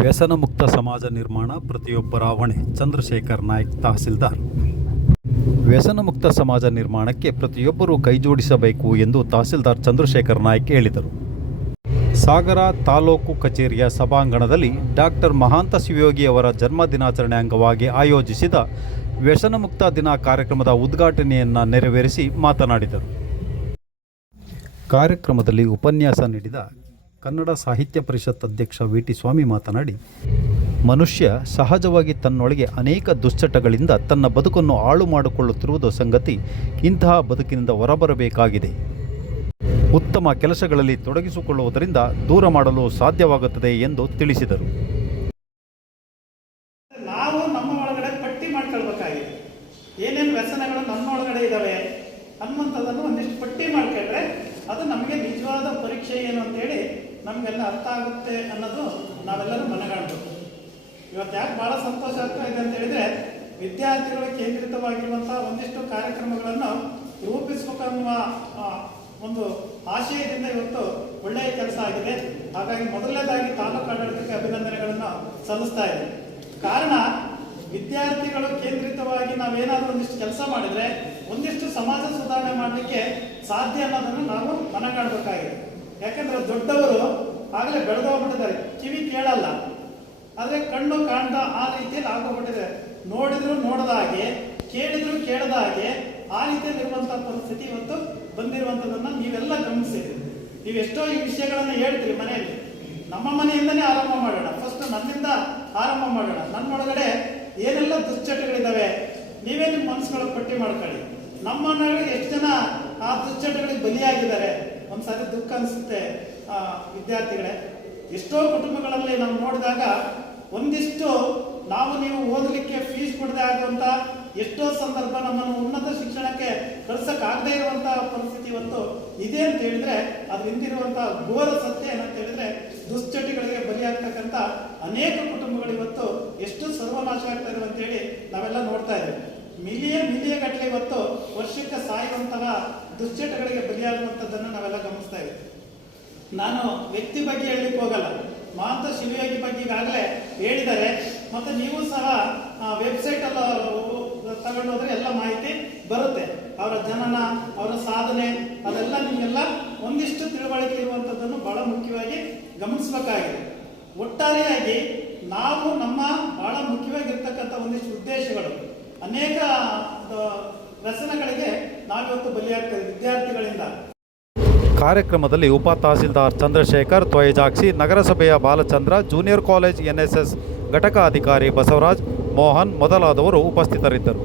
ವ್ಯಸನ ಮುಕ್ತ ಸಮಾಜ ನಿರ್ಮಾಣ ಪ್ರತಿಯೊಬ್ಬರ ಹೊಣೆ ಚಂದ್ರಶೇಖರ್ ನಾಯ್ಕ್ ತಹಸೀಲ್ದಾರ್. ವ್ಯಸನ ಮುಕ್ತ ಸಮಾಜ ನಿರ್ಮಾಣಕ್ಕೆ ಪ್ರತಿಯೊಬ್ಬರೂ ಕೈಜೋಡಿಸಬೇಕು ಎಂದು ತಹಸೀಲ್ದಾರ್ ಚಂದ್ರಶೇಖರ್ ನಾಯ್ಕ್ ಹೇಳಿದರು. ಸಾಗರ ತಾಲೂಕು ಕಚೇರಿಯ ಸಭಾಂಗಣದಲ್ಲಿ ಡಾಕ್ಟರ್ ಮಹಾಂತ ಶಿವಯೋಗಿ ಅವರ ಜನ್ಮ ದಿನಾಚರಣೆ ಅಂಗವಾಗಿ ಆಯೋಜಿಸಿದ ವ್ಯಸನ ಮುಕ್ತ ದಿನ ಕಾರ್ಯಕ್ರಮದ ಉದ್ಘಾಟನೆಯನ್ನು ನೆರವೇರಿಸಿ ಮಾತನಾಡಿದರು. ಕಾರ್ಯಕ್ರಮದಲ್ಲಿ ಉಪನ್ಯಾಸ ನೀಡಿದ ಕನ್ನಡ ಸಾಹಿತ್ಯ ಪರಿಷತ್ ಅಧ್ಯಕ್ಷ ವಿ ಟಿ ಸ್ವಾಮಿ ಮಾತನಾಡಿ, ಮನುಷ್ಯ ಸಹಜವಾಗಿ ತನ್ನೊಳಗೆ ಅನೇಕ ದುಶ್ಚಟಗಳಿಂದ ತನ್ನ ಬದುಕನ್ನು ಹಾಳು ಮಾಡಿಕೊಳ್ಳುತ್ತಿರುವುದು ಸಂಗತಿ ಇಂತಹ ಬದುಕಿನಿಂದ ಹೊರಬರಬೇಕಾಗಿದೆ. ಉತ್ತಮ ಕೆಲಸಗಳಲ್ಲಿ ತೊಡಗಿಸಿಕೊಳ್ಳುವುದರಿಂದ ದೂರ ಮಾಡಲು ಸಾಧ್ಯವಾಗುತ್ತದೆ ಎಂದು ತಿಳಿಸಿದರು. ನಾವು ನಮ್ಮ ಪಟ್ಟಿ ಮಾಡ್ಕೊಳ್ಬೇಕಾಗಿದೆ. ಏನೇನು ವ್ಯಸನಗಳು ನಮ್ಮೊಳಗಡೆ ಇದ್ದಾವೆ ಅನ್ನುವಂಥದ್ದನ್ನು ಒಂದಿಷ್ಟು ಪಟ್ಟಿ ಮಾಡ್ಕೊಂಡ್ರೆ ಅದು ನಮಗೆ ನಿಜವಾದ ಪರೀಕ್ಷೆ ಏನು ಅಂತೇಳಿ ನಮಗೆಲ್ಲ ಅರ್ಥ ಆಗುತ್ತೆ ಅನ್ನೋದು ನಾವೆಲ್ಲರೂ ಮನಗಾಣಬೇಕು. ಇವತ್ತು ಯಾಕೆ ಭಾಳ ಸಂತೋಷ ಆಗ್ತಾ ಇದೆ ಅಂತ ಹೇಳಿದ್ರೆ, ವಿದ್ಯಾರ್ಥಿಗಳು ಕೇಂದ್ರಿತವಾಗಿರುವಂತಹ ಒಂದಿಷ್ಟು ಕಾರ್ಯಕ್ರಮಗಳನ್ನು ರೂಪಿಸಬೇಕನ್ನುವ ಒಂದು ಆಶಯದಿಂದ ಇವತ್ತು ಒಳ್ಳೆಯ ಕೆಲಸ ಆಗಿದೆ. ಹಾಗಾಗಿ ಮೊದಲನೇದಾಗಿ ತಾಲೂಕು ಆಡಳಿತಕ್ಕೆ ಅಭಿನಂದನೆಗಳನ್ನು ಸಲ್ಲಿಸ್ತಾ ಇದೆ ಕಾರಣ, ವಿದ್ಯಾರ್ಥಿಗಳು ಕೇಂದ್ರಿತವಾಗಿ ನಾವೇನಾದರೂ ಒಂದಿಷ್ಟು ಕೆಲಸ ಮಾಡಿದ್ರೆ, ಒಂದಿಷ್ಟು ಸಮಾಜ ಸುಧಾರಣೆ ಮಾಡಲಿಕ್ಕೆ ಸಾಧ್ಯ ಅನ್ನೋದನ್ನು ನಾವು ಮನಗಾಣಬೇಕಾಗಿದೆ. ಯಾಕಂದ್ರೆ ದೊಡ್ಡವರು ಆಗಲೇ ಬೆಳೆದೋಗ್ಬಿಟ್ಟಿದ್ದಾರೆ. ಕಿವಿ ಕೇಳಲ್ಲ. ಆದರೆ ಕಣ್ಣು ಕಾಣ್ದ ಆ ರೀತಿಯಲ್ಲಿ ಆಗೋಗ್ಬಿಟ್ಟಿದೆ ನೋಡಿದ್ರು ನೋಡದ ಹಾಗೆ, ಕೇಳಿದ್ರು ಕೇಳದ ಹಾಗೆ ಆ ರೀತಿಯಲ್ಲಿ ಇರುವಂತಹ ಪರಿಸ್ಥಿತಿ ಇವತ್ತು ಬಂದಿರುವಂತದನ್ನ ನೀವೆಲ್ಲ ಗಮನಿಸಿದ್ರಿ ನೀವು ಎಷ್ಟೋ ಈ ವಿಷಯಗಳನ್ನ ಹೇಳ್ತೀರಿ ಮನೆಯಲ್ಲಿ. ನಮ್ಮ ಮನೆಯಿಂದನೇ ಆರಂಭ ಮಾಡೋಣ. ಫಸ್ಟ್ ನನ್ನಿಂದ ಆರಂಭ ಮಾಡೋಣ. ನನ್ನೊಳಗಡೆ ಏನೆಲ್ಲ ದುಶ್ಚಟಗಳಿದ್ದಾವೆ ನೀವೇ ನಿಮ್ಮ ಮನಸ್ಸುಗಳ ಪಟ್ಟಿ ಮಾಡ್ಕೊಳ್ಳಿ. ನಮ್ಮ ಮನೆಯಲ್ಲಿ ಎಷ್ಟು ಜನ ಆ ದುಶ್ಚಟಗಳಿಗೆ ಬಲಿಯಾಗಿದ್ದಾರೆ? ಒಂದ್ಸಾರಿ ದುಃಖ ಅನಿಸುತ್ತೆ, ಆ, ವಿದ್ಯಾರ್ಥಿಗಳೇ. ಎಷ್ಟೋ ಕುಟುಂಬಗಳಲ್ಲಿ ನಾವು ನೋಡಿದಾಗ ಒಂದಿಷ್ಟು ನಾವು ನೀವು ಓದಲಿಕ್ಕೆ ಫೀಸ್ ಕೊಡದೆ ಆಗುವಂಥ ಎಷ್ಟೋ ಸಂದರ್ಭ ನಮ್ಮನ್ನು ಉನ್ನತ ಶಿಕ್ಷಣಕ್ಕೆ ಕಳ್ಸಕ್ ಇರುವಂಥ ಪರಿಸ್ಥಿತಿ ಇವತ್ತು ಇದೆ ಅಂತ ಹೇಳಿದ್ರೆ, ಅದು ಹಿಂದಿರುವಂತಹ ಘೋರ ಸತ್ಯ ಏನಂತ ಹೇಳಿದ್ರೆ, ದುಶ್ಚಟಗಳಿಗೆ ಬಲಿಯಾಗ್ತಕ್ಕಂಥ ಅನೇಕ ಕುಟುಂಬಗಳು ಇವತ್ತು ಎಷ್ಟು ಸರ್ವನಾಶ ಆಗ್ತಾ ಇದೆ ಅಂತ ಹೇಳಿ ನಾವೆಲ್ಲ ನೋಡ್ತಾ ಇದ್ದೇವೆ. ಮಿಲಿಯ ಮಿಲಿಯ ಗಟ್ಟಲೆ ಇವತ್ತು ವರ್ಷಕ್ಕೆ ಸಾಯುವಂತಹ ದುಶ್ಚಟಗಳಿಗೆ ಬಲಿಯಾಗುವಂಥದ್ದನ್ನು ನಾವೆಲ್ಲ ಗಮನಿಸ್ತಾ ಇದ್ದೀವಿ. ನಾನು ವ್ಯಕ್ತಿ ಬಗ್ಗೆ ಹೇಳಲಿಕ್ಕೆ ಹೋಗಲ್ಲ. ಮಾಂತ ಶಿವಯೋಗಿ ಬಗ್ಗೆ ಈಗಾಗಲೇ ಹೇಳಿದ್ದಾರೆ. ಮತ್ತು ನೀವು ಸಹ ವೆಬ್ಸೈಟ್ ಎಲ್ಲ ತಗೊಂಡೋದ್ರೆ ಎಲ್ಲ ಮಾಹಿತಿ ಬರುತ್ತೆ. ಅವರ ಜನನ, ಅವರ ಸಾಧನೆ, ಅದೆಲ್ಲ ನಿಮಗೆಲ್ಲ ಒಂದಿಷ್ಟು ತಿಳುವಳಿಕೆ ಇರುವಂಥದ್ದನ್ನು ಬಹಳ ಮುಖ್ಯವಾಗಿ ಗಮನಿಸಬೇಕಾಗಿದೆ. ಒಟ್ಟಾರೆಯಾಗಿ ನಾವು ನಮ್ಮ ಬಹಳ ಮುಖ್ಯವಾಗಿರ್ತಕ್ಕಂಥ ಒಂದಿಷ್ಟು ಉದ್ದೇಶಗಳು. ಅನೇಕ ವ್ಯಸನಗಳಿಗೆ ನಾವಿವತ್ತು ಬಲಿಯಾಗ್ತೇವೆ ವಿದ್ಯಾರ್ಥಿಗಳಿಂದ. ಕಾರ್ಯಕ್ರಮದಲ್ಲಿ ಉಪ ತಹಸೀಲ್ದಾರ್ ಚಂದ್ರಶೇಖರ್, ತ್ವಯಜಾಕ್ಷಿ, ನಗರಸಭೆಯ ಬಾಲಚಂದ್ರ, ಜೂನಿಯರ್ ಕಾಲೇಜ್ ಎನ್ಎಸ್ಎಸ್ ಘಟಕ ಅಧಿಕಾರಿ ಬಸವರಾಜ್, ಮೋಹನ್ ಮೊದಲಾದವರು ಉಪಸ್ಥಿತರಿದ್ದರು.